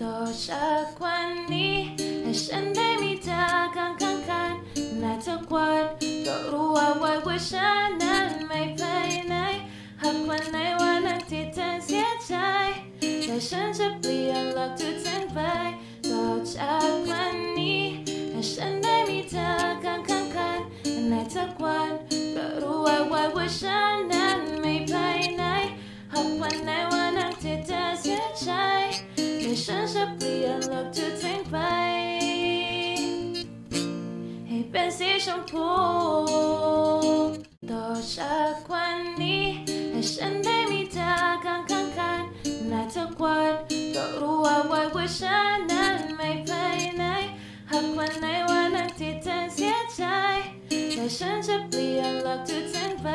多少管你还身对你的刚刚看那特管ก็รู้ว่าไว้ว่าฉันนั้นไม่ไปไหนหากวันไหนวันนั้นที่เธอเสียใจแต่ฉันจะเปลี่ยนหลักทุกทั้งไปต่อจากวันนี้ให้ฉันได้มีเธอข้างกันในทุกวันก็รู้ไว้ว่าฉันนั้นไม่ไปไหนหากวันไหนวันนั้นที่เธอเสียใจแต่ฉันจะเปลี่ยนหลักทุกทั้งไปให้เป็นสีชมพูต่อจากวันนี้ให้ฉันได้มีเธอข้างกันในทุกวันก็รู้ว่าฉันนั้นไม่ไปไหนหากวันไหนวันนั้นที่เธอเสียใจแต่ฉันจะเปลี่ยนหลักทุกทั้งไป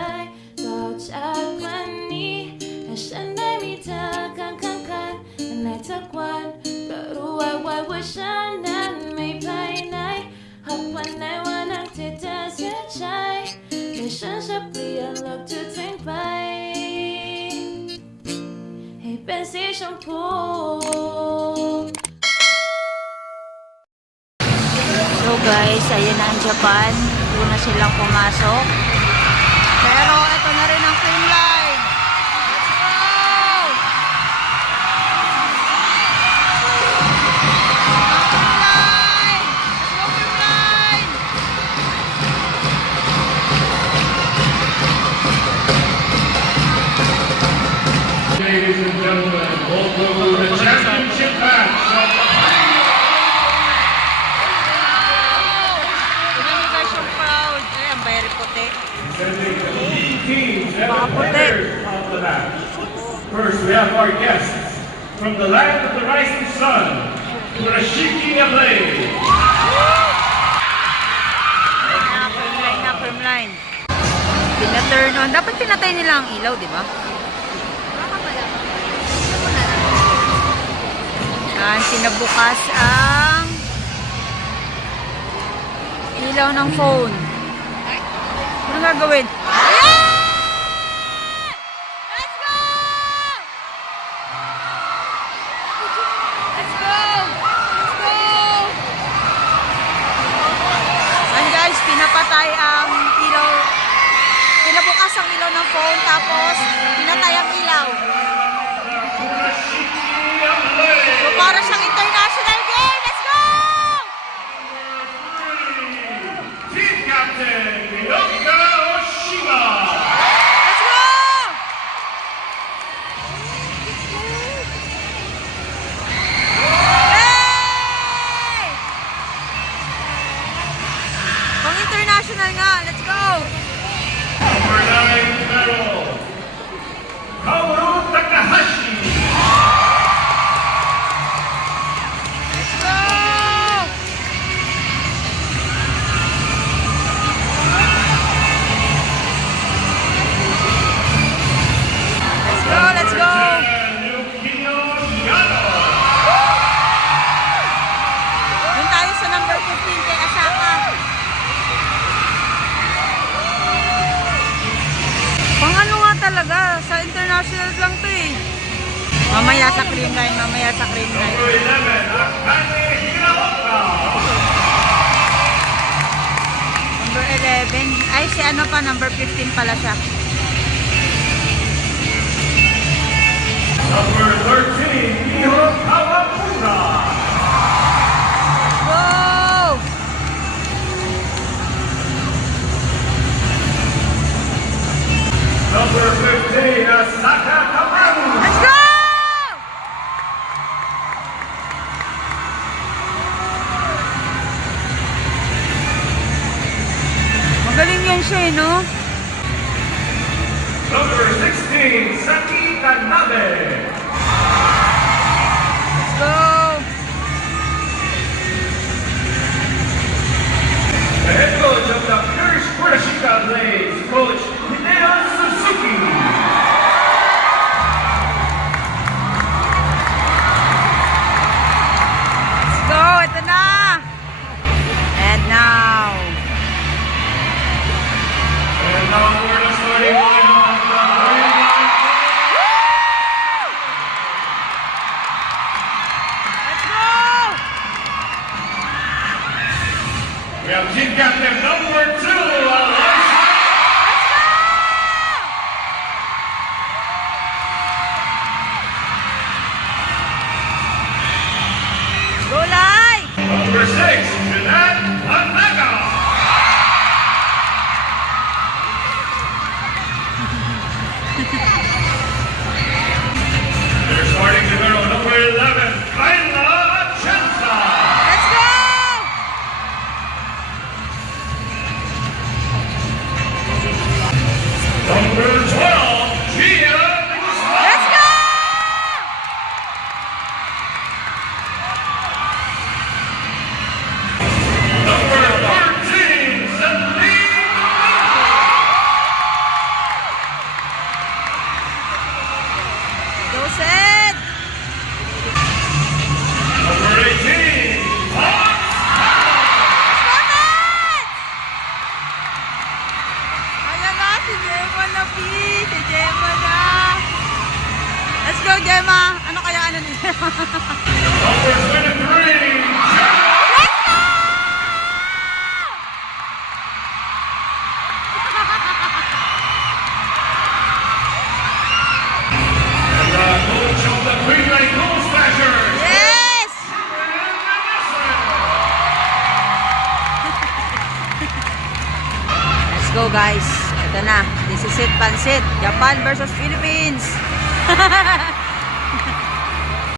ต่อจากวันนี้ให้ฉันได้มีเธอข้างกันในทุกวันก็รู้ว่าฉันนั้นไม่ไปไหนหากวันไหนวันนั้นที่เธอเสียใจแต่ฉันจะเปลี่ยนหลักทุกทั้งไปให้เป็นสีชมพู So guys, ayan na ang Japan. Doon na silang pumasok. Pero ito na rin ang cream line. Let's go! Cream line! Let's go cream line! Ladies and gentlemen, welcome to the championship match of the Ay, ang bayari puti. presenting the lead teams and Mga the puti. winners of the match. First, we have our guests from the land of the rising sun, Kurashiki Ablade. Firm line. Pina-turn on. Dapat pinatay nila ang ilaw, di ba? Yan, sinabukas ang ilaw ng phone. Ano gagawin? Ayan! Let's go! Let's go! Let's go! Ayan guys, pinapatay ang ilaw. Pinabukas ang ilaw ng phone, tapos pinatay ang ilaw. So para siyang international game. Let's go! Team Captain Ryoka Oshima. Let's go! Hey! Pang international nga. Let's go! Number 9 medal, Kaoru Takahashi. Let's go! Let's go! Let's go! And Yukino Yano. Doon tayo sa number 15 kay Asaka. Pang ano nga talaga, sa international lang to eh. Mamaya sa cream line, mamaya sa cream line. Number 11, Akane Hiraoka. Number 11, ay si ano pa, number 15 pala siya. Number 13, Miho Kawamura. Go! Number 15, Asaka Kamaru. Let's go! Magaling yan siya eh, no? Number 16, Saki Tanabe. Let's go! The head coach of the Purish Kurashika Blades, Coach Hideo Suzuki. Let's go! Ito na! And now, And now we're starting line on the captain number 2, Aloysius. Gulay! Number 6, Jeanette Anaga. They're starting to go number 11, Kyla Atienza. Let's go! Number 12, Gia Guzman. Let's go! Number 13, Celine. Go set! Number 18, Fox. Ayan na, si Gemma na, P. Si Gemma na. Let's go, Gemma. Ano kaya ano ni Gemma? Number 23, Gemma. Let's go! And the coach of the Green Lake Gold Smashers. Yes! Let's go, guys. Ito na. This is it, Pansit. Japan versus Philippines.